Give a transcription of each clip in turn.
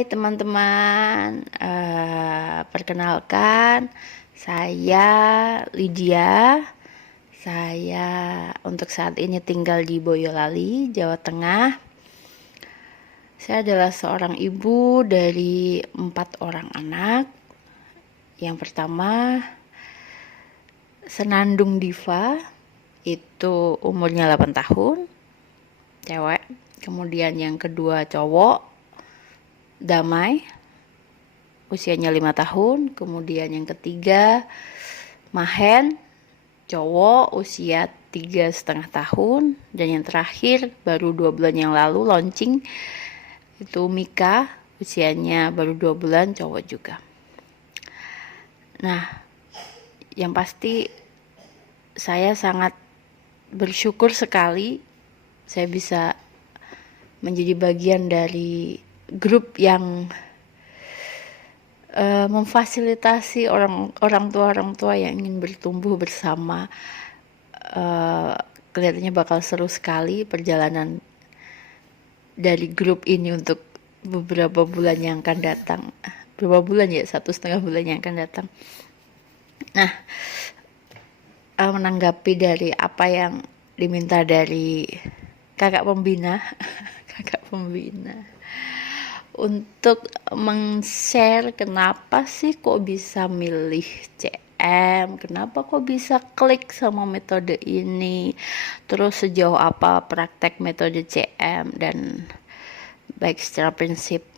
Hai teman-teman, perkenalkan saya Lydia. Saya untuk saat ini tinggal di Boyolali, Jawa Tengah. Saya adalah seorang ibu dari 4 orang anak. Yang pertama, Senandung Diva, itu umurnya 8 tahun, cewek. Kemudian yang kedua cowok, Damai, usianya 5 tahun. Kemudian yang ketiga Mahen, cowok, usia 3,5 tahun. Dan yang terakhir baru 2 bulan yang lalu launching, itu Mika, usianya baru 2 bulan, cowok juga. Nah, yang pasti saya sangat bersyukur sekali saya bisa menjadi bagian dari grup yang memfasilitasi orang tua yang ingin bertumbuh bersama. Kelihatannya bakal seru sekali perjalanan dari grup ini untuk beberapa bulan yang akan datang. Berapa bulan ya? 1,5 bulan yang akan datang. Nah, menanggapi dari apa yang diminta dari kakak pembina kakak pembina untuk meng-share kenapa sih kok bisa milih CM, kenapa kok bisa klik sama metode ini, terus sejauh apa praktek metode CM, dan baik secara prinsip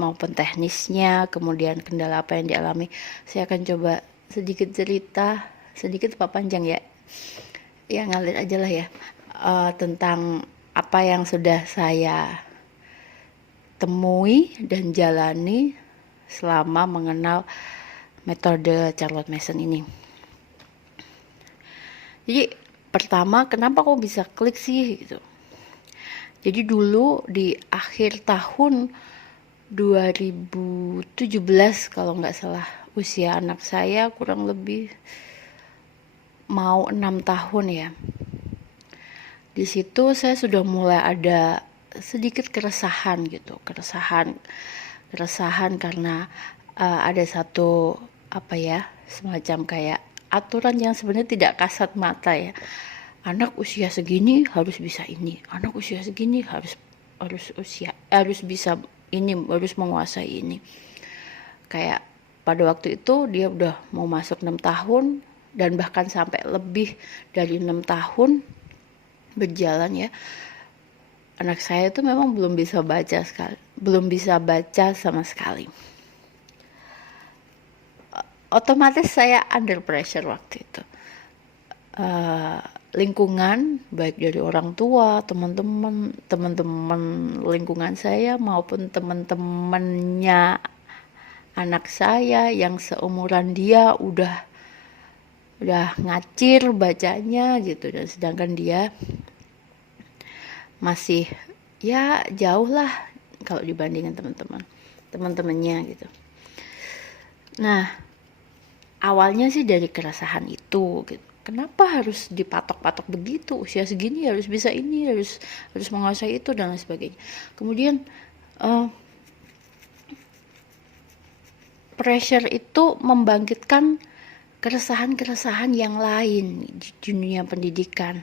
maupun teknisnya, kemudian kendala apa yang dialami. Saya akan coba sedikit cerita, sedikit apa panjang ya, ngalir aja lah ya, tentang apa yang sudah saya temui dan jalani selama mengenal metode Charlotte Mason ini. Jadi pertama, kenapa kok bisa klik sih gitu. Jadi dulu di akhir tahun 2017 kalau nggak salah, usia anak saya kurang lebih mau 6 tahun ya. Di situ saya sudah mulai ada sedikit keresahan gitu, keresahan karena ada satu semacam kayak aturan yang sebenarnya tidak kasat mata ya. Anak usia segini harus bisa ini, anak usia segini harus bisa ini, harus menguasai ini. Kayak pada waktu itu dia udah mau masuk 6 tahun dan bahkan sampai lebih dari 6 tahun berjalan ya. Anak saya itu memang belum bisa baca sama sekali. Otomatis saya under pressure waktu itu. Lingkungan baik dari orang tua, teman-teman lingkungan saya maupun teman-temannya anak saya yang seumuran dia udah ngacir bacanya gitu, dan sedangkan dia masih ya jauh lah kalau dibandingin teman-temannya gitu. Nah, awalnya sih dari keresahan itu gitu. Kenapa harus dipatok-patok begitu? Usia segini harus bisa ini, harus menguasai itu dan lain sebagainya. Kemudian pressure itu membangkitkan keresahan-keresahan yang lain di dunia pendidikan.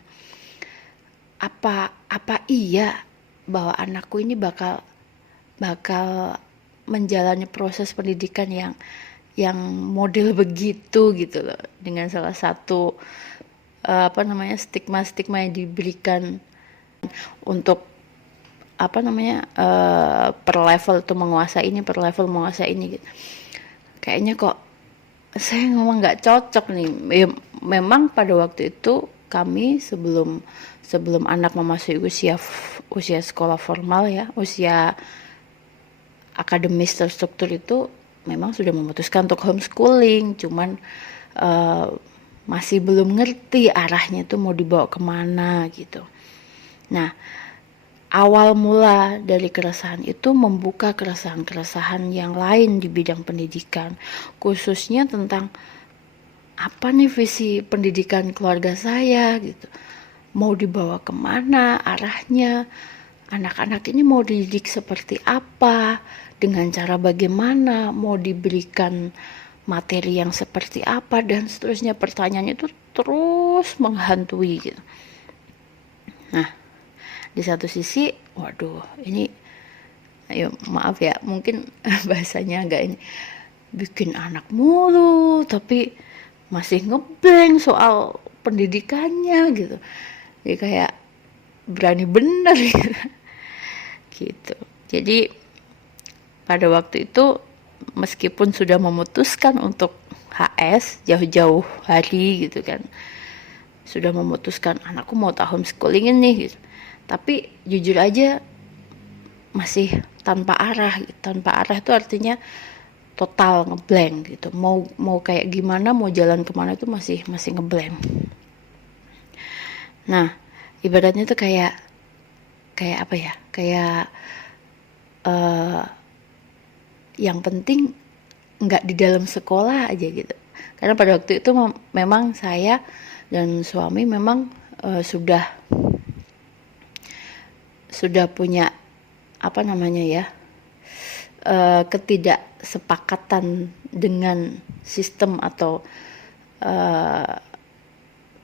Apa iya bahwa anakku ini bakal menjalani proses pendidikan yang model begitu gitu loh, dengan salah satu stigma yang diberikan untuk per level itu menguasai ini, per level menguasai ini gitu. Kayaknya kok saya ngomong nggak cocok nih. Ya, memang pada waktu itu kami sebelum anak memasuki usia sekolah formal ya, usia akademis terstruktur, itu memang sudah memutuskan untuk homeschooling, cuman masih belum ngerti arahnya tuh mau dibawa kemana gitu. Nah, awal mula dari keresahan itu membuka keresahan yang lain di bidang pendidikan, khususnya tentang apa nih visi pendidikan keluarga saya gitu, mau dibawa kemana arahnya, anak-anak ini mau dididik seperti apa, dengan cara bagaimana, mau diberikan materi yang seperti apa, dan seterusnya. Pertanyaannya itu terus menghantui gitu. Nah, di satu sisi, waduh, ini, ayo maaf ya, mungkin bahasanya agak ini, bikin anak mulu, tapi masih ngeblank soal pendidikannya gitu. Jadi kayak berani bener gitu. Jadi pada waktu itu, meskipun sudah memutuskan untuk HS jauh-jauh hari gitu kan, sudah memutuskan anakku mau homeschooling ini gitu, tapi jujur aja masih tanpa arah. Tanpa arah itu artinya total ngeblank gitu, mau kayak gimana, mau jalan kemana itu masih ngeblank. Nah, ibaratnya tuh kayak apa ya, kayak yang penting nggak di dalam sekolah aja gitu. Karena pada waktu itu memang saya dan suami memang sudah punya apa namanya ya, ketidaksepakatan dengan sistem atau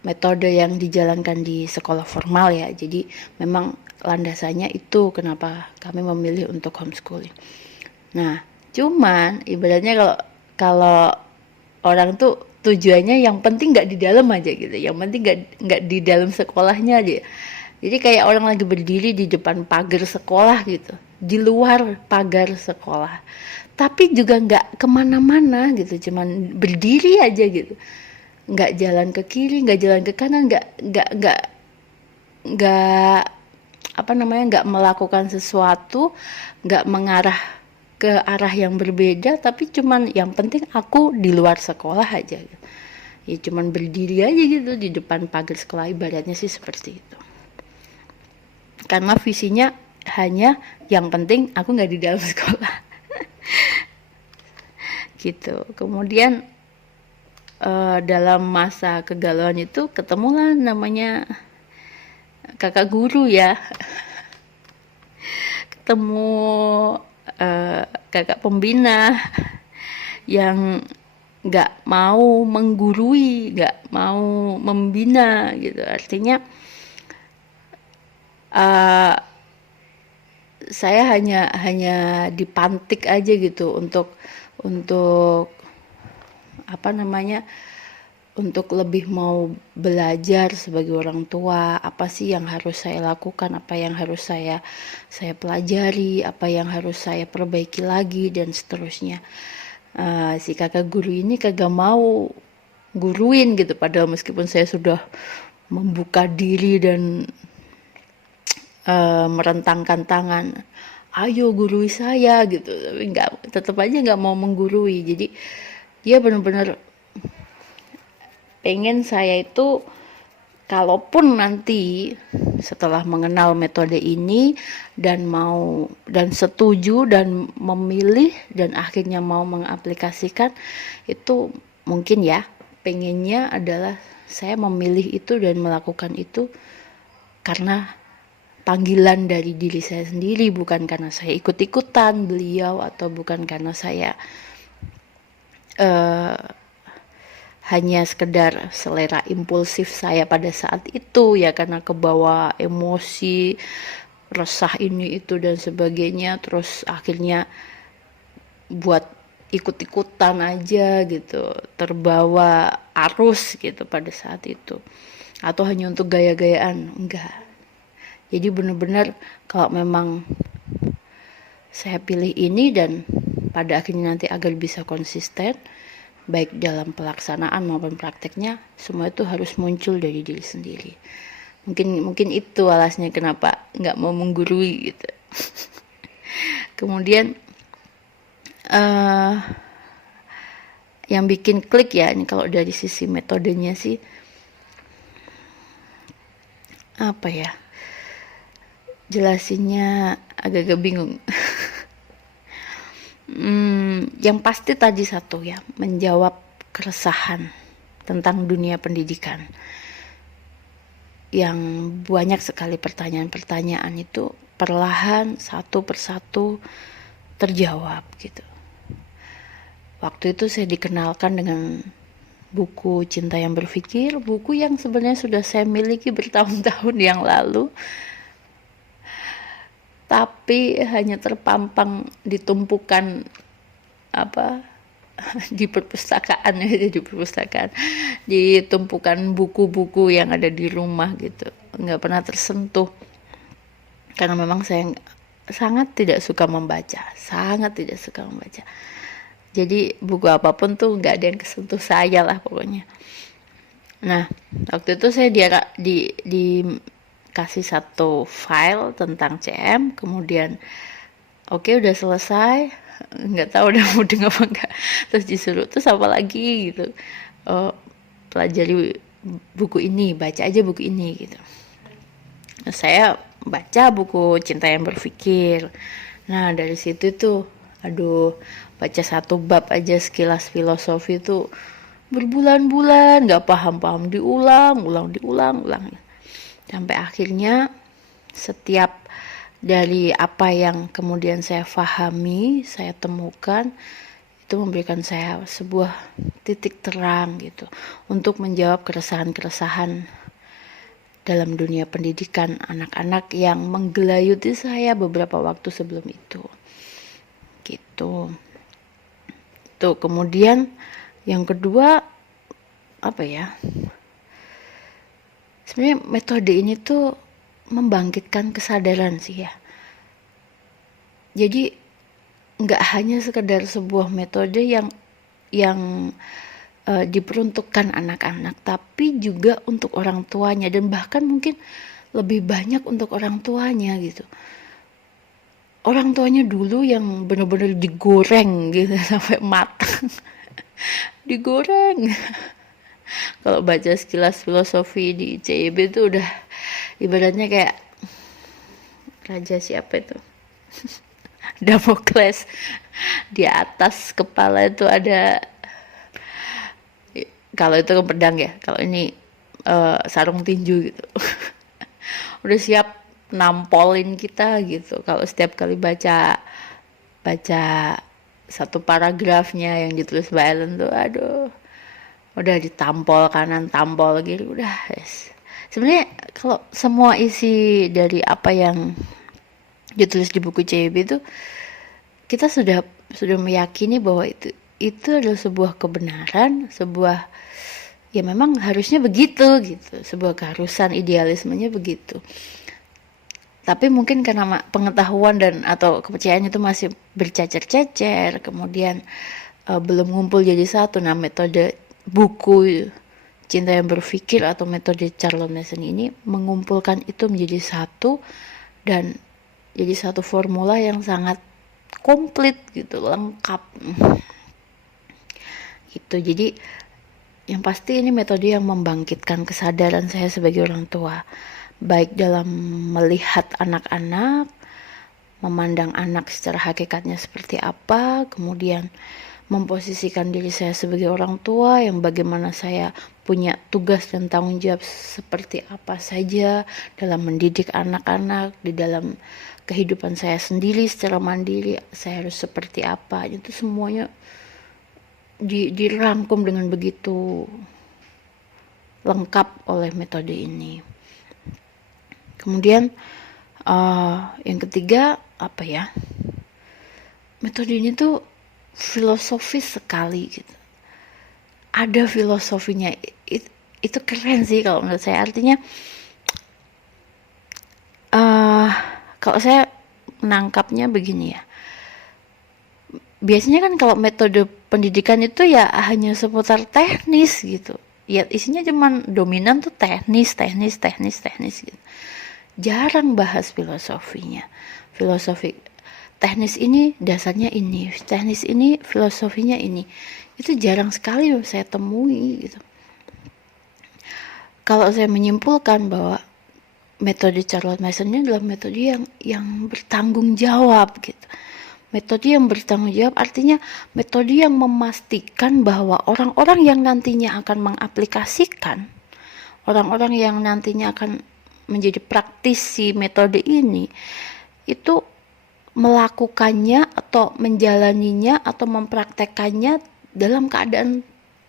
metode yang dijalankan di sekolah formal ya. Jadi memang landasannya itu kenapa kami memilih untuk homeschooling. Nah, cuman ibaratnya kalau orang tuh tujuannya yang penting nggak di dalam aja gitu, yang penting nggak di dalam sekolahnya aja. Jadi kayak orang lagi berdiri di depan pagar sekolah gitu, di luar pagar sekolah, tapi juga nggak kemana-mana gitu, cuman berdiri aja gitu, nggak jalan ke kiri, nggak jalan ke kanan, nggak apa namanya, nggak melakukan sesuatu, nggak mengarah ke arah yang berbeda, tapi cuman yang penting aku di luar sekolah aja gitu. Ya cuman berdiri aja gitu di depan pagar sekolah, ibaratnya sih seperti itu. Karena visinya hanya yang penting aku nggak di dalam sekolah gitu. Kemudian dalam masa kegalauan itu ketemulah namanya kakak guru ya, ketemu kakak pembina yang nggak mau menggurui, nggak mau membina gitu. Artinya saya hanya dipantik aja gitu untuk apa namanya, untuk lebih mau belajar sebagai orang tua. Apa sih yang harus saya lakukan, apa yang harus saya pelajari, apa yang harus saya perbaiki lagi, dan seterusnya. Si kakak guru ini kagak mau guruin gitu, padahal meskipun saya sudah membuka diri dan merentangkan tangan, ayo gurui saya gitu, tapi tetap aja nggak mau menggurui. Jadi dia benar-benar pengen saya itu, kalaupun nanti setelah mengenal metode ini dan setuju dan memilih dan akhirnya mau mengaplikasikan, itu mungkin ya pengennya adalah saya memilih itu dan melakukan itu karena panggilan dari diri saya sendiri, bukan karena saya ikut-ikutan beliau, atau bukan karena saya hanya sekedar selera impulsif saya pada saat itu ya, karena kebawa emosi, resah ini itu dan sebagainya, terus akhirnya buat ikut-ikutan aja gitu, terbawa arus gitu pada saat itu, atau hanya untuk gaya-gayaan, enggak. Jadi benar-benar kalau memang saya pilih ini dan pada akhirnya nanti agar bisa konsisten, baik dalam pelaksanaan maupun prakteknya, semua itu harus muncul dari diri sendiri. Mungkin itu alasnya kenapa nggak mau menggurui gitu. Kemudian yang bikin klik ya, ini kalau dari sisi metodenya sih, apa ya, jelasinnya agak-agak bingung. Yang pasti tadi satu ya, menjawab keresahan tentang dunia pendidikan. Yang banyak sekali pertanyaan-pertanyaan itu perlahan satu persatu terjawab gitu. Waktu itu saya dikenalkan dengan buku Cinta yang Berpikir, buku yang sebenarnya sudah saya miliki bertahun-tahun yang lalu, tapi hanya terpampang di tumpukan apa di perpustakaan ya, di perpustakaan, di tumpukan buku-buku yang ada di rumah gitu, nggak pernah tersentuh karena memang saya sangat tidak suka membaca, sangat tidak suka membaca. Jadi buku apapun tuh nggak ada yang kesentuh saya lah pokoknya. Nah, waktu itu saya dikasih satu file tentang CM, kemudian oke, udah selesai, nggak tahu udah mudeng apa enggak, terus disuruh terus apa lagi gitu, pelajari buku ini, baca aja buku ini gitu. Nah, saya baca buku Cinta yang Berpikir. Nah, dari situ tuh aduh, baca satu bab aja sekilas filosofi tuh berbulan-bulan gak paham-paham, diulang sampai akhirnya setiap dari apa yang kemudian saya pahami, saya temukan, itu memberikan saya sebuah titik terang gitu untuk menjawab keresahan-keresahan dalam dunia pendidikan anak-anak yang menggelayuti saya beberapa waktu sebelum itu gitu. Tuh, kemudian yang kedua apa ya, sebenarnya metode ini tuh membangkitkan kesadaran sih ya. Jadi nggak hanya sekedar sebuah metode yang diperuntukkan anak-anak, tapi juga untuk orang tuanya, dan bahkan mungkin lebih banyak untuk orang tuanya gitu. Orang tuanya dulu yang benar-benar digoreng gitu sampai matang. Digoreng. Kalau baca sekilas filosofi di CIB itu udah ibaratnya kayak raja siapa itu? Damokles. Di atas kepala itu ada, kalau itu kan pedang ya, kalau ini sarung tinju gitu. Udah siap nampolin kita gitu kalau setiap kali baca satu paragrafnya yang ditulis Mbak Ellen tuh, aduh, udah ditampol kanan, tampol kiri, udah yes. Sebenarnya kalau semua isi dari apa yang ditulis di buku CIB itu, kita sudah meyakini bahwa itu adalah sebuah kebenaran, sebuah ya memang harusnya begitu gitu, sebuah keharusan, idealismenya begitu. Tapi mungkin karena pengetahuan dan atau kepercayaan itu masih bercecer-cecer, kemudian belum ngumpul jadi satu. Nah, metode buku Cinta yang Berpikir atau metode Charles Manson ini mengumpulkan itu menjadi satu dan jadi satu formula yang sangat komplit gitu, lengkap gitu. Jadi yang pasti ini metode yang membangkitkan kesadaran saya sebagai orang tua, baik dalam melihat anak-anak, memandang anak secara hakikatnya seperti apa, kemudian memposisikan diri saya sebagai orang tua yang bagaimana saya punya tugas dan tanggung jawab seperti apa saja dalam mendidik anak-anak, di dalam kehidupan saya sendiri secara mandiri, saya harus seperti apa, itu semuanya dirangkum dengan begitu lengkap oleh metode ini. Kemudian yang ketiga apa ya, metode ini tuh filosofis sekali gitu, ada filosofinya. Itu keren sih kalau menurut saya. Artinya kalau saya menangkapnya begini ya, biasanya kan kalau metode pendidikan itu ya hanya seputar teknis gitu ya, isinya cuman dominan tuh teknis gitu. Jarang bahas filosofinya. Filosofi teknis ini dasarnya ini, teknis ini filosofinya ini. Itu jarang sekali saya temui gitu. Kalau saya menyimpulkan bahwa metode Charles Manson ini adalah metode yang bertanggung jawab gitu. Metode yang bertanggung jawab artinya metode yang memastikan bahwa orang-orang yang nantinya akan mengaplikasikan, orang-orang yang nantinya akan menjadi praktisi metode ini, itu melakukannya atau menjalaninya atau mempraktekkannya dalam keadaan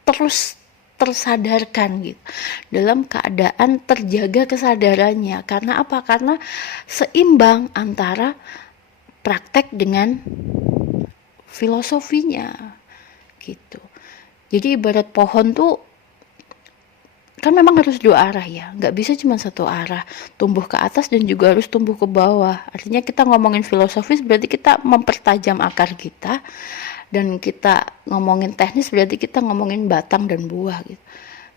terus tersadarkan gitu, dalam keadaan terjaga kesadarannya. Karena apa? Karena seimbang antara praktek dengan filosofinya gitu. Jadi ibarat pohon tuh kan memang harus dua arah ya, nggak bisa cuma satu arah, tumbuh ke atas dan juga harus tumbuh ke bawah. Artinya kita ngomongin filosofis berarti kita mempertajam akar kita, dan kita ngomongin teknis berarti kita ngomongin batang dan buah gitu.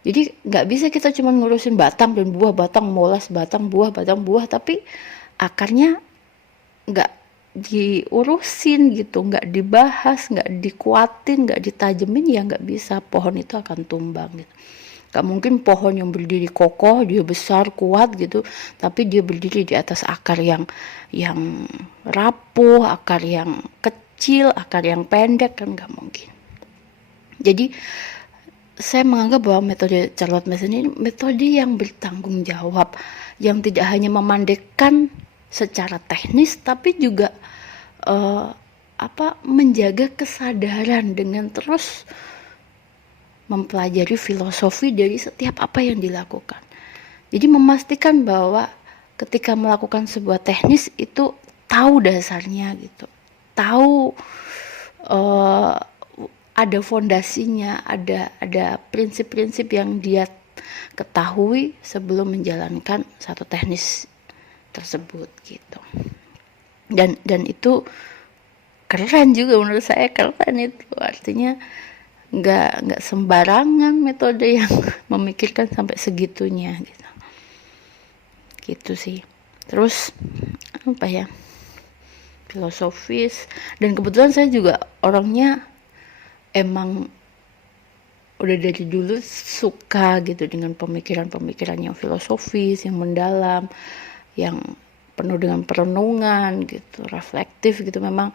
Jadi nggak bisa kita cuma ngurusin batang dan buah, batang molas, batang buah, tapi akarnya nggak diurusin gitu, nggak dibahas, nggak dikuatin, nggak ditajemin, ya nggak bisa, pohon itu akan tumbang gitu. Gak mungkin pohon yang berdiri kokoh, dia besar, kuat gitu, tapi dia berdiri di atas akar yang rapuh, akar yang kecil, akar yang pendek, kan gak mungkin. Jadi saya menganggap bahwa metode Charlotte Mason ini metode yang bertanggung jawab, yang tidak hanya memandekkan secara teknis, tapi juga menjaga kesadaran dengan terus mempelajari filosofi dari setiap apa yang dilakukan. Jadi memastikan bahwa ketika melakukan sebuah teknis itu tahu dasarnya gitu, tahu ada fondasinya, ada prinsip-prinsip yang dia ketahui sebelum menjalankan satu teknis tersebut gitu. Dan itu keren juga menurut saya, keren itu, artinya nggak sembarangan metode yang memikirkan sampai segitunya gitu sih. Terus filosofis, dan kebetulan saya juga orangnya emang udah dari dulu suka gitu dengan pemikiran-pemikiran yang filosofis, yang mendalam, yang penuh dengan perenungan gitu, reflektif gitu. Memang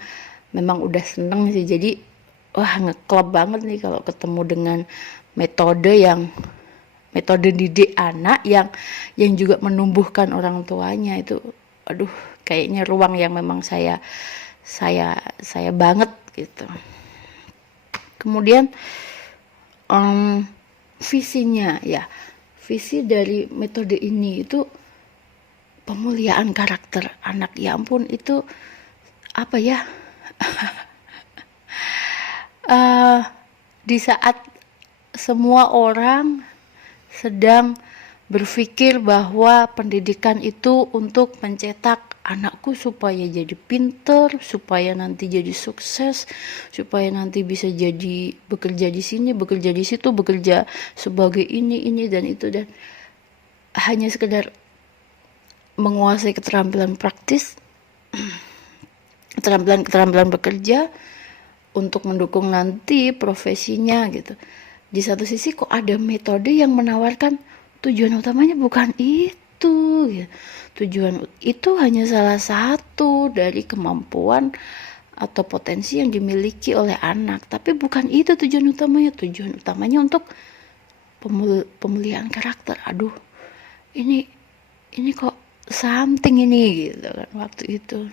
udah seneng sih. Jadi ngeklop banget nih kalau ketemu dengan metode didik anak yang juga menumbuhkan orang tuanya. Itu kayaknya ruang yang memang saya banget gitu. Kemudian visinya ya, visi dari metode ini itu pemuliaan karakter anak. Ya ampun, itu apa ya? Di saat semua orang sedang berpikir bahwa pendidikan itu untuk mencetak anakku supaya jadi pinter, supaya nanti jadi sukses, supaya nanti bisa jadi bekerja di sini, bekerja di situ, bekerja sebagai ini dan itu, dan hanya sekedar menguasai keterampilan praktis, keterampilan bekerja untuk mendukung nanti profesinya gitu. Di satu sisi kok ada metode yang menawarkan tujuan utamanya bukan itu gitu. Tujuan itu hanya salah satu dari kemampuan atau potensi yang dimiliki oleh anak, tapi bukan itu tujuan utamanya. Tujuan utamanya untuk pemulihan karakter. Ini kok something ini gitu kan waktu itu.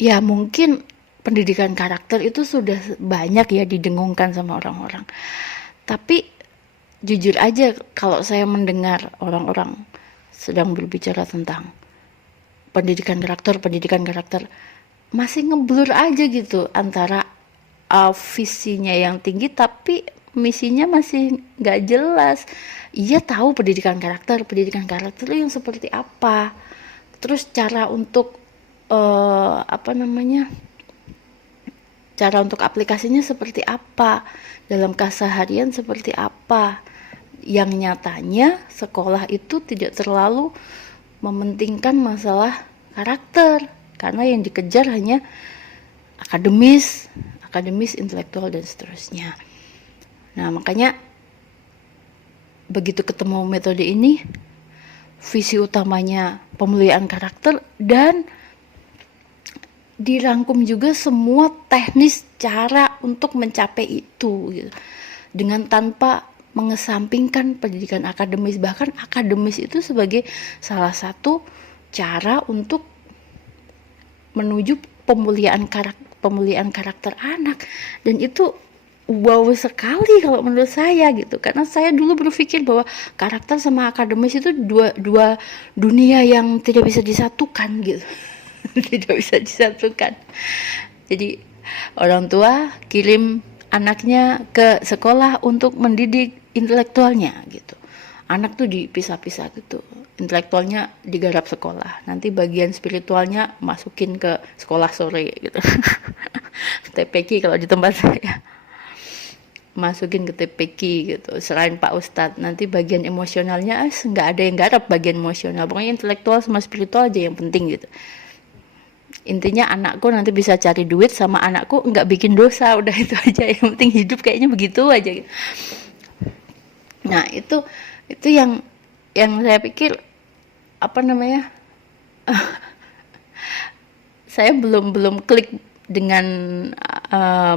Ya mungkin pendidikan karakter itu sudah banyak ya didengungkan sama orang-orang. Tapi jujur aja kalau saya mendengar orang-orang sedang berbicara tentang pendidikan karakter, masih ngeblur aja gitu antara visinya yang tinggi tapi misinya masih nggak jelas. Iya tahu pendidikan karakter itu yang seperti apa. Terus cara untuk cara untuk aplikasinya seperti apa, dalam keseharian seperti apa. Yang nyatanya sekolah itu tidak terlalu mementingkan masalah karakter, karena yang dikejar hanya akademis, intelektual dan seterusnya. Nah, makanya begitu ketemu metode ini, visi utamanya pemulihan karakter, dan dirangkum juga semua teknis cara untuk mencapai itu gitu. Dengan tanpa mengesampingkan pendidikan akademis. Bahkan akademis itu sebagai salah satu cara untuk menuju pemuliaan karakter anak. Dan itu wow sekali kalau menurut saya gitu, karena saya dulu berpikir bahwa karakter sama akademis itu dua dunia yang tidak bisa disatukan gitu. Tidak bisa disatukan. Jadi orang tua kirim anaknya ke sekolah untuk mendidik intelektualnya gitu. Anak tuh dipisah-pisah gitu. Intelektualnya digarap sekolah, nanti bagian spiritualnya masukin ke sekolah sore gitu. TPQ kalau di tempat saya, masukin ke TPQ gitu, selain Pak Ustadz. Nanti bagian emosionalnya nggak ada yang garap bagian emosional, pokoknya intelektual sama spiritual aja yang penting gitu. Intinya anakku nanti bisa cari duit sama anakku nggak bikin dosa, udah itu aja yang penting, hidup kayaknya begitu aja gitu. Nah itu yang saya pikir apa namanya, saya belum klik dengan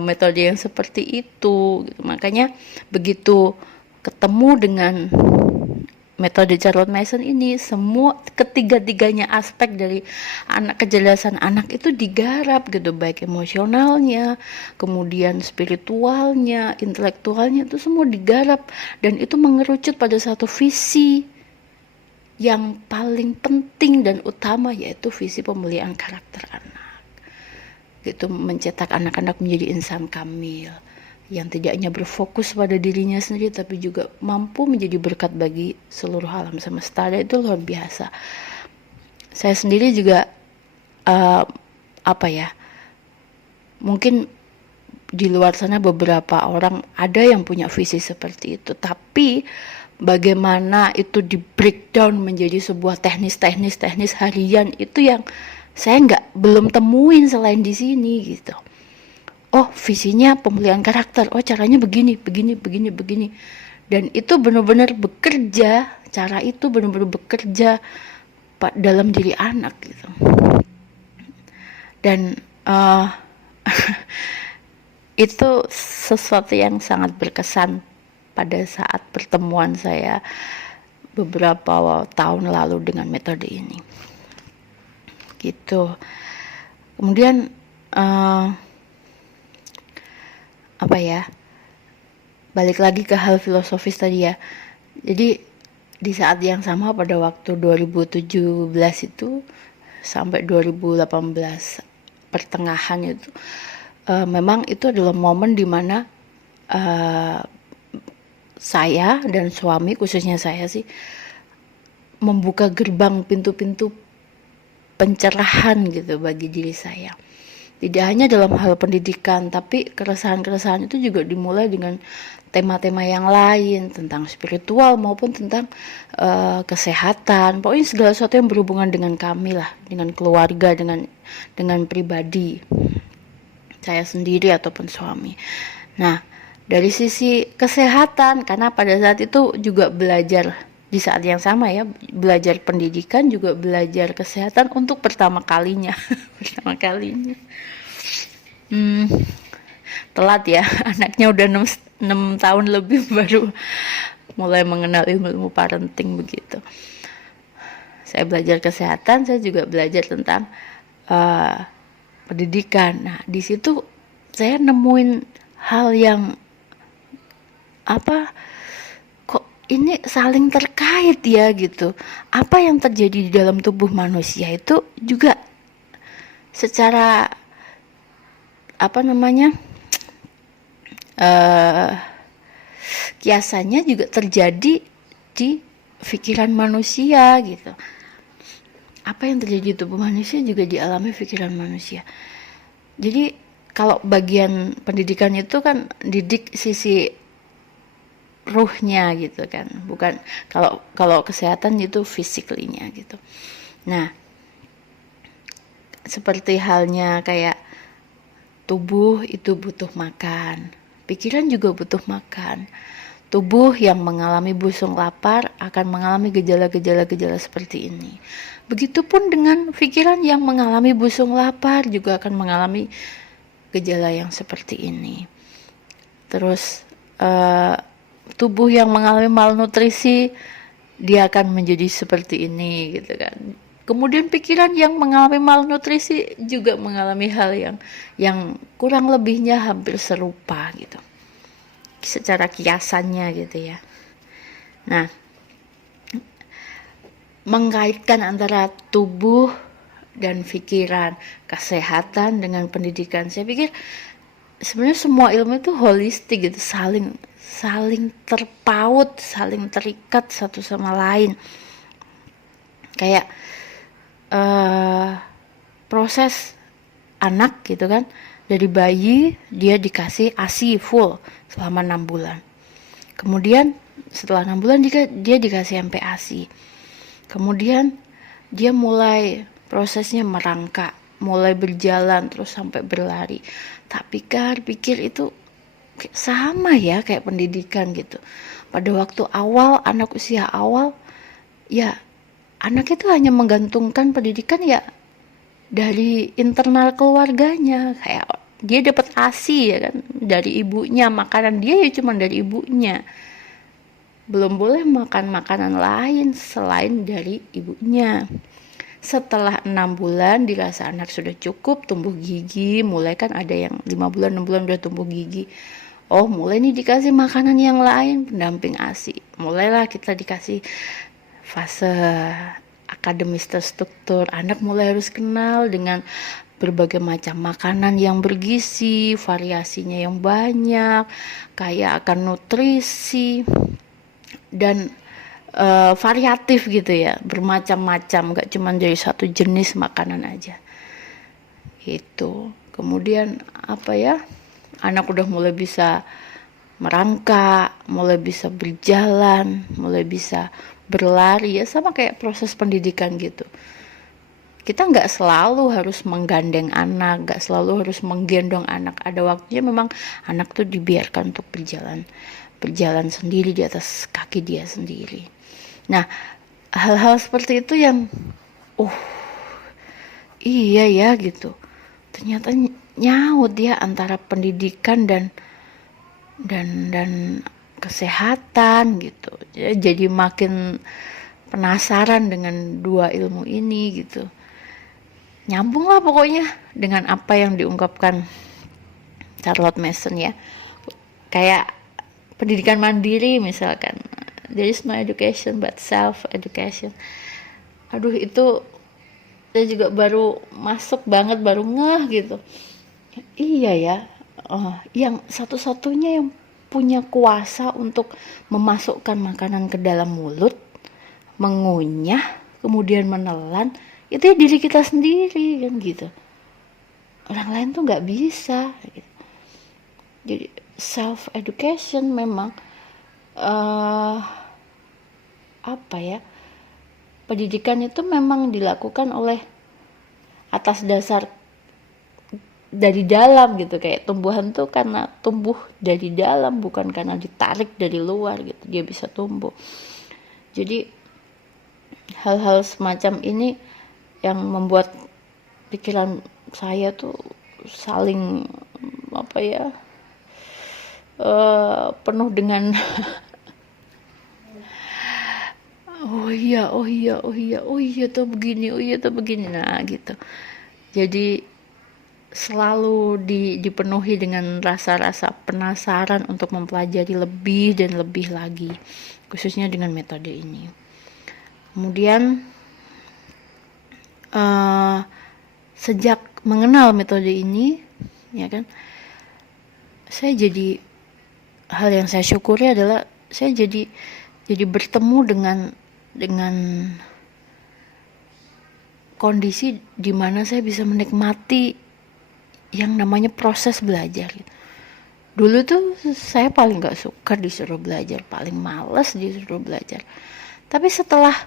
metode yang seperti itu gitu. Makanya begitu ketemu dengan metode Charlotte Mason ini, semua ketiga-tiganya aspek dari kecerdasan anak itu digarap gitu, baik emosionalnya, kemudian spiritualnya, intelektualnya, itu semua digarap, dan itu mengerucut pada satu visi yang paling penting dan utama, yaitu visi pemulihan karakter anak gitu, mencetak anak-anak menjadi insan kamil yang tidak hanya berfokus pada dirinya sendiri, tapi juga mampu menjadi berkat bagi seluruh alam semesta. Dan itu luar biasa. Saya sendiri juga mungkin di luar sana beberapa orang ada yang punya visi seperti itu, tapi bagaimana itu di breakdown menjadi sebuah teknis harian, itu yang saya belum temuin selain di sini gitu. Oh, visinya pemulihan karakter, oh caranya begini. Dan itu benar-benar bekerja, cara itu benar-benar bekerja dalam diri anak gitu. Dan itu sesuatu yang sangat berkesan pada saat pertemuan saya beberapa tahun lalu dengan metode ini gitu. Kemudian balik lagi ke hal filosofis tadi ya. Jadi di saat yang sama pada waktu 2017 itu sampai 2018 pertengahan itu, memang itu adalah momen dimana saya dan suami, khususnya saya sih, membuka gerbang pintu-pintu pencerahan gitu bagi diri saya. Tidak hanya dalam hal pendidikan, tapi keresahan-keresahan itu juga dimulai dengan tema-tema yang lain, tentang spiritual maupun tentang kesehatan. Pokoknya segala sesuatu yang berhubungan dengan kami lah, dengan keluarga, dengan pribadi saya sendiri ataupun suami. Nah, dari sisi kesehatan, karena pada saat itu juga belajar, di saat yang sama ya, belajar pendidikan juga belajar kesehatan untuk pertama kalinya. Telat ya, anaknya udah 6 tahun lebih baru mulai mengenal ilmu parenting begitu. Saya belajar kesehatan, saya juga belajar tentang pendidikan. Nah, di situ saya nemuin hal yang kok ini saling terkait ya gitu. Apa yang terjadi di dalam tubuh manusia itu juga secara kiasannya juga terjadi di pikiran manusia gitu. Apa yang terjadi di tubuh manusia juga dialami pikiran manusia. Jadi kalau bagian pendidikan itu kan didik sisi ruhnya gitu kan, bukan kalau kesehatan itu physically-nya gitu. Nah, seperti halnya kayak tubuh itu butuh makan, pikiran juga butuh makan. Tubuh yang mengalami busung lapar akan mengalami gejala-gejala seperti ini. Begitupun dengan pikiran yang mengalami busung lapar juga akan mengalami gejala yang seperti ini. Terus tubuh yang mengalami malnutrisi dia akan menjadi seperti ini gitu kan. Kemudian pikiran yang mengalami malnutrisi juga mengalami hal yang kurang lebihnya hampir serupa gitu. Secara kiasannya gitu ya. Nah, mengkaitkan antara tubuh dan pikiran, kesehatan dengan pendidikan. Saya pikir sebenarnya semua ilmu itu holistik gitu, saling terpaut, saling terikat satu sama lain. Kayak proses anak gitu kan, dari bayi dia dikasih ASI full selama 6 bulan. Kemudian setelah 6 bulan dia dikasih MPASI. Kemudian dia mulai prosesnya merangkak, mulai berjalan terus sampai berlari. Tak pikir itu sama ya kayak pendidikan gitu. Pada waktu awal, anak usia awal, ya anak itu hanya menggantungkan pendidikan ya dari internal keluarganya. Kayak dia dapat ASI ya kan dari ibunya, makanan dia ya cuma dari ibunya. Belum boleh makan makanan lain selain dari ibunya. Setelah 6 bulan dirasa anak sudah cukup tumbuh gigi, mulai kan ada yang 5 bulan 6 bulan udah tumbuh gigi. Oh, mulai nih dikasih makanan yang lain, pendamping ASI. Mulailah kita dikasih fase akademis terstruktur. Anak mulai harus kenal dengan berbagai macam makanan yang bergizi, variasinya yang banyak, kaya akan nutrisi dan variatif gitu ya, bermacam-macam, gak cuma dari satu jenis makanan aja. Itu. Kemudian apa ya? Anak udah mulai bisa merangkak, mulai bisa berjalan, mulai bisa berlari, ya sama kayak proses pendidikan gitu. Kita nggak selalu harus menggandeng anak, nggak selalu harus menggendong anak. Ada waktunya memang anak tuh dibiarkan untuk berjalan sendiri di atas kaki dia sendiri. Nah, hal-hal seperti itu yang iya ya gitu. Ternyata nyaut ya antara pendidikan dan kesehatan gitu. Jadi makin penasaran dengan dua ilmu ini gitu. Nyambung lah pokoknya dengan apa yang diungkapkan Charlotte Mason ya. Kayak pendidikan mandiri misalkan. There is no education but self-education. Aduh, itu saya juga baru masuk banget, baru ngeh gitu. Iya ya, yang satu-satunya yang punya kuasa untuk memasukkan makanan ke dalam mulut, mengunyah, kemudian menelan, itu ya diri kita sendiri kan gitu. Orang lain tuh nggak bisa. Gitu. Jadi self education memang apa ya? Pendidikan itu memang dilakukan oleh atas dasar dari dalam gitu, kayak tumbuhan tuh karena tumbuh dari dalam bukan karena ditarik dari luar gitu dia bisa tumbuh. Jadi hal-hal semacam ini yang membuat pikiran saya tuh saling apa ya penuh dengan oh iya tuh begini nah gitu. Jadi selalu dipenuhi dengan rasa-rasa penasaran untuk mempelajari lebih dan lebih lagi, khususnya dengan metode ini. Kemudian sejak mengenal metode ini, ya kan, saya jadi hal yang saya syukuri adalah saya jadi bertemu dengan kondisi di mana saya bisa menikmati yang namanya proses belajar. Dulu tuh saya paling gak suka disuruh belajar, paling males disuruh belajar. Tapi setelah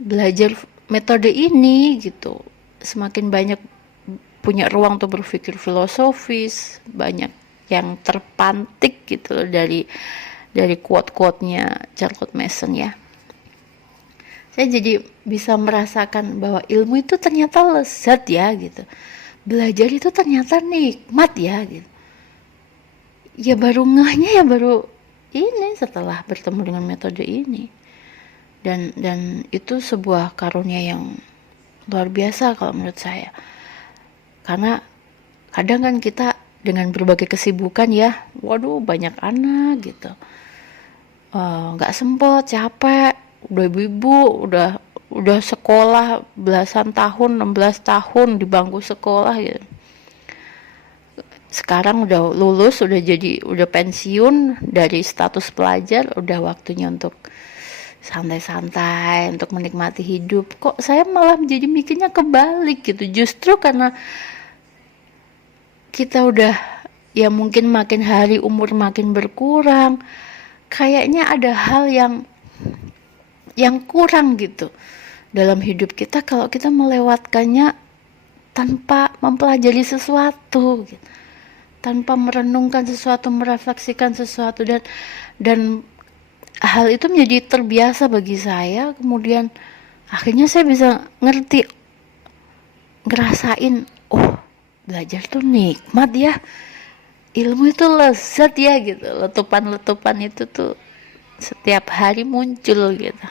belajar metode ini gitu, semakin banyak punya ruang untuk berpikir filosofis, banyak yang terpantik gitu loh dari quote-quote-nya Charlotte Mason ya. Saya jadi bisa merasakan bahwa ilmu itu ternyata lezat ya gitu. Belajar itu ternyata nikmat ya gitu. Ya baru ngehnya ya baru ini setelah bertemu dengan metode ini. dan itu sebuah karunia yang luar biasa kalau menurut saya. Karena kadang kan kita dengan berbagai kesibukan ya, waduh banyak anak gitu, nggak sempet, capek, udah ibu-ibu, udah sekolah belasan tahun, 16 tahun di bangku sekolah gitu. Sekarang udah lulus, udah pensiun dari status pelajar, udah waktunya untuk santai-santai, untuk menikmati hidup. Kok saya malah jadi mikirnya kebalik gitu. Justru karena kita udah, ya mungkin makin hari umur makin berkurang, kayaknya ada hal yang kurang gitu dalam hidup kita kalau kita melewatkannya tanpa mempelajari sesuatu gitu, tanpa merenungkan sesuatu, merefleksikan sesuatu, dan hal itu menjadi terbiasa bagi saya. Kemudian akhirnya saya bisa ngerti, ngerasain, oh belajar tuh nikmat ya, ilmu itu lezat ya gitu. Letupan-letupan itu tuh setiap hari muncul gitu.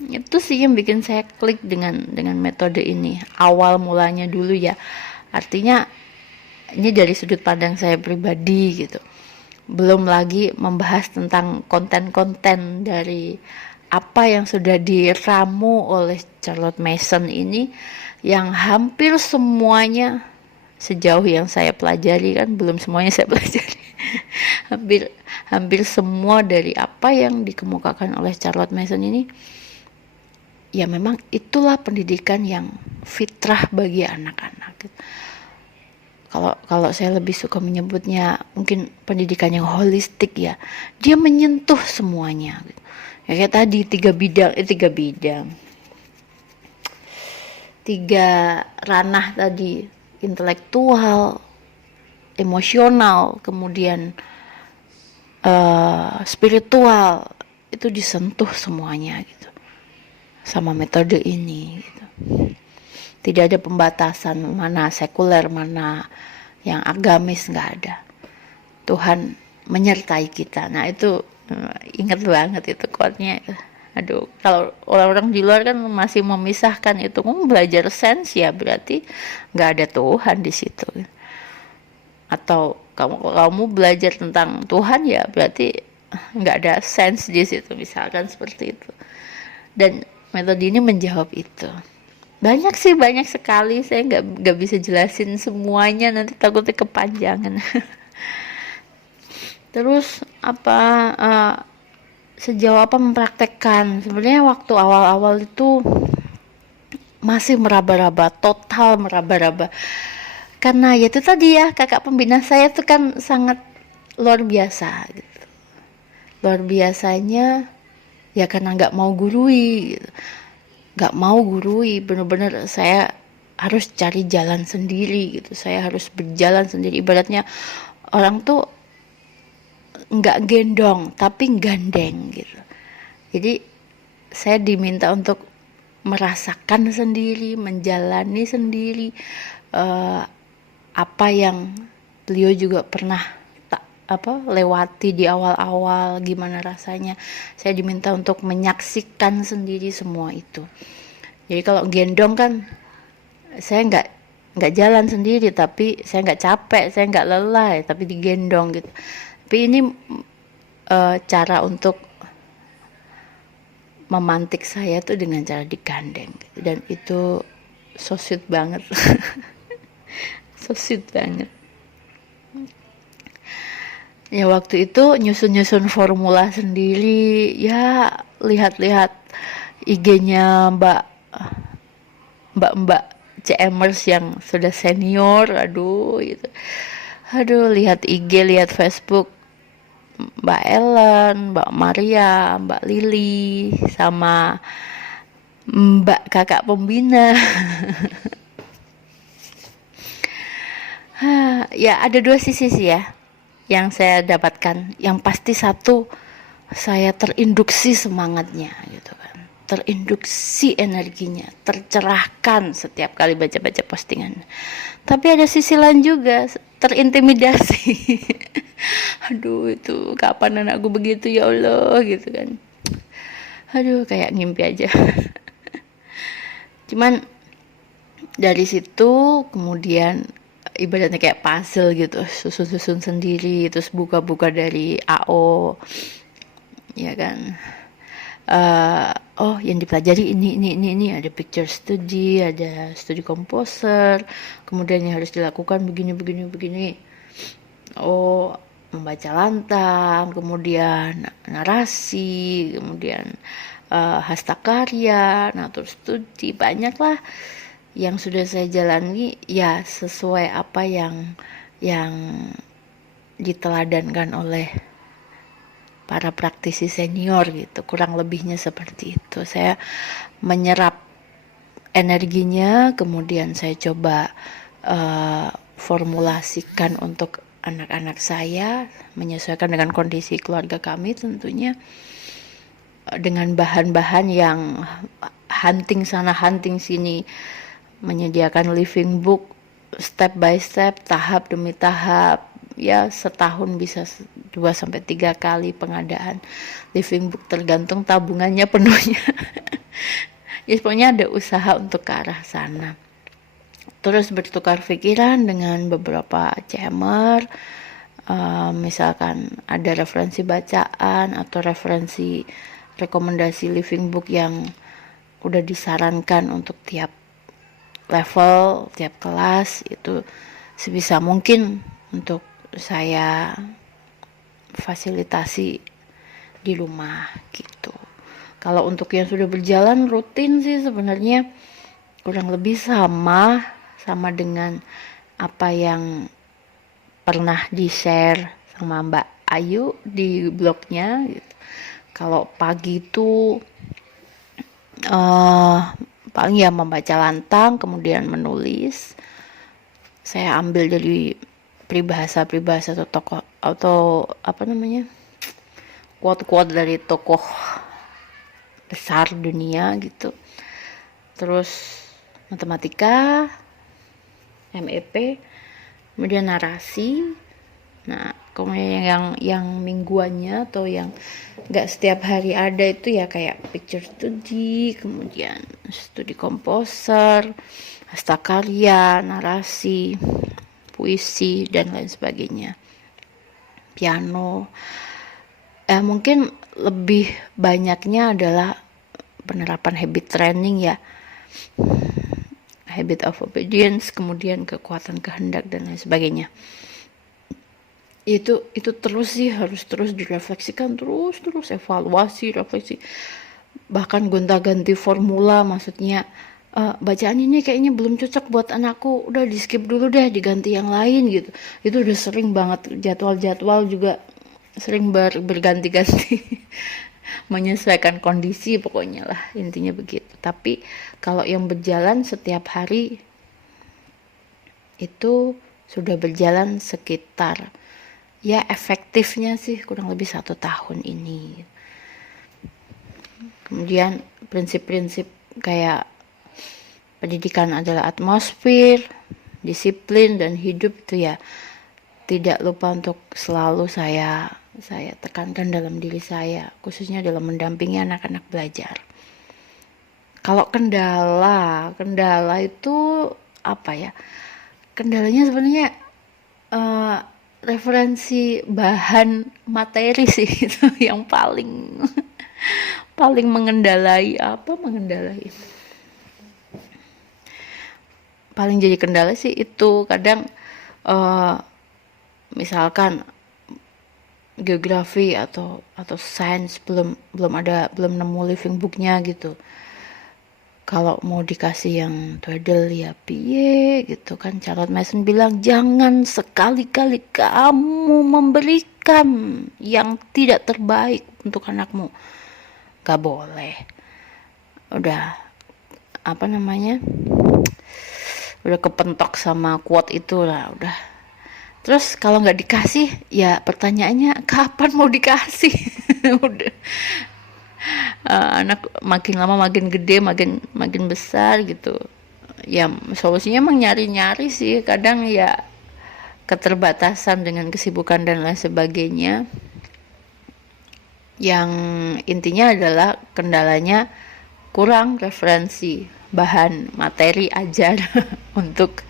Itu sih yang bikin saya klik dengan metode ini. Awal mulanya dulu ya, artinya ini dari sudut pandang saya pribadi gitu. Belum lagi membahas tentang konten-konten dari apa yang sudah diramu oleh Charlotte Mason ini, yang hampir semuanya, sejauh yang saya pelajari, kan belum semuanya saya pelajari, hampir semua dari apa yang dikemukakan oleh Charlotte Mason ini, ya memang itulah pendidikan yang fitrah bagi anak-anak gitu. Kalau saya lebih suka menyebutnya mungkin pendidikan yang holistik ya. Dia menyentuh semuanya gitu. Ya kayak tadi tiga ranah tadi, intelektual, emosional, kemudian spiritual, itu disentuh semuanya gitu sama metode ini gitu. Tidak ada pembatasan mana sekuler, mana yang agamis, nggak ada. Tuhan menyertai kita. Nah itu ingat banget itu quote-nya. Aduh, kalau orang-orang di luar kan masih memisahkan itu, belajar sains ya berarti nggak ada Tuhan di situ. Atau kamu belajar tentang Tuhan ya berarti nggak ada sains di situ, misalkan seperti itu. Dan metode ini menjawab itu. Banyak sekali, saya nggak bisa jelasin semuanya, nanti takutnya kepanjangan. Terus sejauh apa mempraktekkan, sebenarnya waktu awal-awal itu masih meraba-raba, total meraba-raba, karena ya itu tadi ya, kakak pembina saya itu kan sangat luar biasa gitu. Luar biasanya ya karena nggak mau gurui gitu. Gak mau gurui, bener-bener saya harus cari jalan sendiri gitu, saya harus berjalan sendiri. Ibaratnya orang tuh nggak gendong tapi gandeng gitu. Jadi saya diminta untuk merasakan sendiri, menjalani sendiri apa yang beliau juga pernah lewati di awal-awal, gimana rasanya. Saya diminta untuk menyaksikan sendiri semua itu. Jadi kalau gendong kan saya nggak jalan sendiri, tapi saya nggak capek, saya nggak lelah, tapi digendong gitu. Tapi ini cara untuk memantik saya tuh dengan cara digandeng gitu. Dan itu so sweet banget. So sweet banget. Ya waktu itu nyusun formula sendiri, ya lihat-lihat IG-nya mbak CMers yang sudah senior, aduh gitu. Aduh, lihat IG, lihat Facebook Mbak Ellen, Mbak Maria, Mbak Lili, sama Mbak kakak pembina. Ya ada dua sisi sih ya yang saya dapatkan. Yang pasti satu, saya terinduksi semangatnya gitu kan, terinduksi energinya, tercerahkan setiap kali baca-baca postingan. Tapi ada sisi lain juga, terintimidasi. Aduh, itu kapan anakku begitu ya Allah gitu kan. Aduh, kayak ngimpi aja. Cuman dari situ kemudian ibaratnya kayak puzzle gitu, susun-susun sendiri, terus buka-buka dari AO, ya kan. Oh, yang dipelajari ini, ada picture study, ada studi komposer, kemudian yang harus dilakukan begini. Oh, membaca lantang, kemudian narasi, kemudian hastakarya, nah terus studi, banyak lah yang sudah saya jalani ya sesuai apa yang diteladankan oleh para praktisi senior gitu, kurang lebihnya seperti itu. Saya menyerap energinya, kemudian saya coba formulasikan untuk anak-anak saya, menyesuaikan dengan kondisi keluarga kami tentunya, dengan bahan-bahan yang hunting sana hunting sini, menyediakan living book step by step, tahap demi tahap, ya setahun bisa 2-3 kali pengadaan living book tergantung tabungannya penuhnya. Ya pokoknya ada usaha untuk ke arah sana. Terus bertukar pikiran dengan beberapa CMR, misalkan ada referensi bacaan atau referensi rekomendasi living book yang udah disarankan untuk tiap level, tiap kelas, itu sebisa mungkin untuk saya fasilitasi di rumah gitu. Kalau untuk yang sudah berjalan rutin sih sebenarnya kurang lebih sama dengan apa yang pernah di-share sama Mbak Ayu di blognya gitu. Kalau pagi itu paling ya membaca lantang, kemudian menulis. Saya ambil dari peribahasa atau tokoh atau apa namanya, quote-quote dari tokoh besar dunia gitu. Terus matematika, MEP, kemudian narasi. Nah, kemudian yang mingguannya atau yang nggak setiap hari ada itu ya kayak picture study, kemudian studi komposer, hastakarya, narasi, puisi, dan lain sebagainya. Piano. Mungkin lebih banyaknya adalah penerapan habit training ya. Habit of obedience, kemudian kekuatan kehendak dan lain sebagainya. Itu terus sih, harus terus direfleksikan, terus evaluasi, refleksi, bahkan gonta-ganti formula, maksudnya bacaan ini kayaknya belum cocok buat anakku, udah di skip dulu deh, diganti yang lain gitu. Itu udah sering banget, jadwal juga sering berganti-ganti. Menyesuaikan kondisi pokoknya lah, intinya begitu. Tapi kalau yang berjalan setiap hari itu sudah berjalan sekitar, ya efektifnya sih kurang lebih 1 tahun ini. Kemudian prinsip-prinsip kayak pendidikan adalah atmosfer, disiplin, dan hidup itu ya tidak lupa untuk selalu saya tekankan dalam diri saya, khususnya dalam mendampingi anak-anak belajar. Kalau kendala itu apa ya? Kendalanya sebenarnya referensi bahan materi sih itu yang paling mengendalai. Paling jadi kendala sih itu kadang misalkan geografi atau sains belum nemu living booknya gitu. Kalau mau dikasih yang Tweedle ya piye gitu kan. Charlotte Mason bilang jangan sekali-kali kamu memberikan yang tidak terbaik untuk anakmu. Gak boleh. Udah udah kepentok sama quote itu lah udah. Terus kalau nggak dikasih, ya pertanyaannya kapan mau dikasih? Udah, anak makin lama makin gede, makin besar gitu. Ya solusinya emang nyari sih. Kadang ya keterbatasan dengan kesibukan dan lain sebagainya. Yang intinya adalah kendalanya kurang referensi bahan materi ajar untuk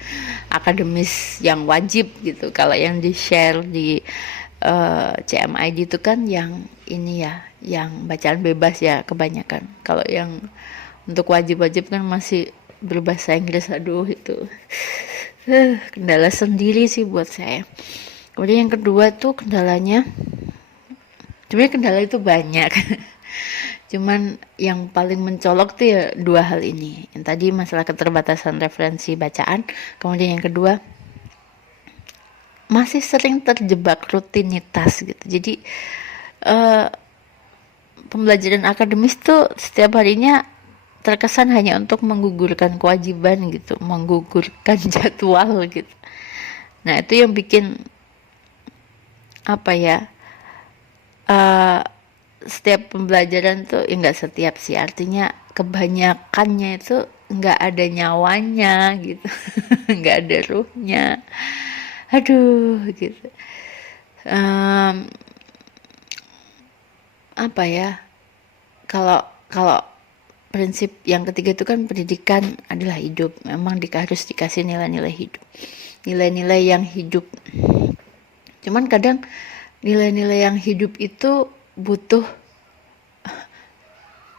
akademis yang wajib gitu. Kalau yang di share di CMID itu kan yang ini ya, yang bacaan bebas ya kebanyakan. Kalau yang untuk wajib-wajib kan masih berbahasa Inggris, aduh itu kendala sendiri sih buat saya. Kemudian yang kedua tuh kendalanya, sebenarnya kendala itu banyak. Cuman yang paling mencolok tuh ya dua hal ini. Yang tadi masalah keterbatasan referensi bacaan, kemudian yang kedua masih sering terjebak rutinitas gitu. Jadi pembelajaran akademis tuh setiap harinya terkesan hanya untuk menggugurkan kewajiban gitu, menggugurkan jadwal gitu. Nah itu yang bikin apa ya? Setiap pembelajaran tuh ya nggak setiap sih, artinya kebanyakannya itu nggak ada nyawanya gitu, nggak ada ruhnya, aduh gitu. Em, apa ya, kalau kalau prinsip yang ketiga itu kan pendidikan adalah hidup, memang harus dikasih nilai-nilai hidup, nilai-nilai yang hidup. Cuman kadang nilai-nilai yang hidup itu butuh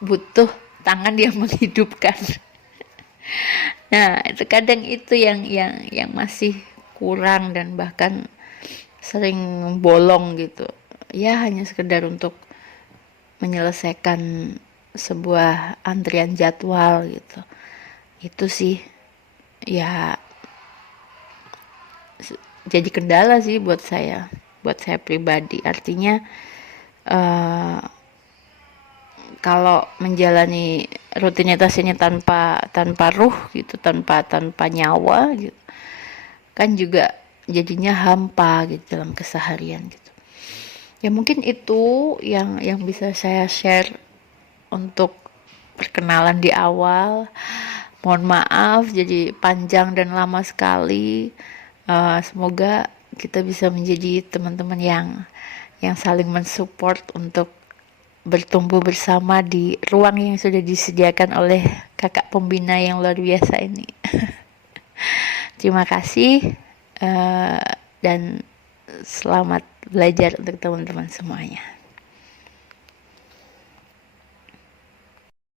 butuh tangan yang menghidupkan. Nah, itu kadang itu yang masih kurang dan bahkan sering bolong gitu. Ya hanya sekedar untuk menyelesaikan sebuah antrian jadwal gitu. Itu sih ya jadi kendala sih buat saya pribadi. Artinya kalau menjalani rutinitas ini tanpa ruh gitu, tanpa nyawa gitu, kan juga jadinya hampa gitu dalam keseharian gitu. Ya mungkin itu yang bisa saya share untuk perkenalan di awal. Mohon maaf jadi panjang dan lama sekali. Semoga kita bisa menjadi teman-teman yang saling mensupport untuk bertumbuh bersama di ruang yang sudah disediakan oleh kakak pembina yang luar biasa ini. Terima kasih dan selamat belajar untuk teman-teman semuanya.